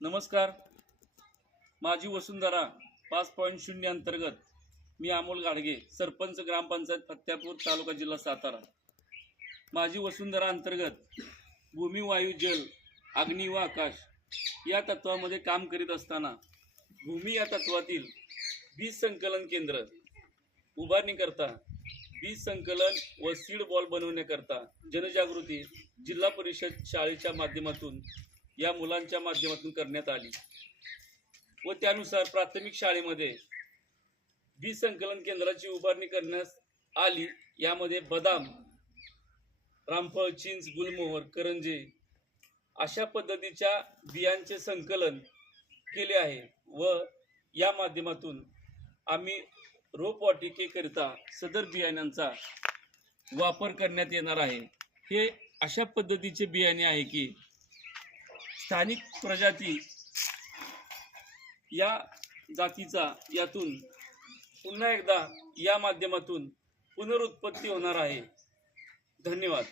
नमस्कार. माझी वसुंधरा 5.0 अंतर्गत मी अमोल गाडगे, सरपंच ग्रामपंचायत फत्यापूर, तालुका जिल्हा सातारा. माझी वसुंधरा अंतर्गत भूमी, वायू, जल, अग्नी व आकाश या तत्वामध्ये काम करीत असताना भूमी या तत्वातील बीज संकलन केंद्र उभारणीकरता बीज संकलन व सीड बॉल बनवण्याकरता जनजागृती जिल्हा परिषद शाळेच्या माध्यमातून या मुलांच्या माध्यमातून करण्यात आली व त्यानुसार प्राथमिक शाळेमध्ये बीज संकलन केंद्राची उभारणी करण्यास आली. यामध्ये बदाम, रामफळ, चिंच, गुलमोहर, करंजे अशा पद्धतीच्या बियांचे संकलन केले आहे व या माध्यमातून आम्ही रोपवाटिकेकरिता सदर बियाण्यांचा वापर करण्यात येणार आहे. हे अशा पद्धतीचे बियाणे आहे की स्थानिक प्रजाती या जातीचा यातून पुन्हा एकदा या माध्यमातून पुनरुत्पत्ती होणार आहे. धन्यवाद.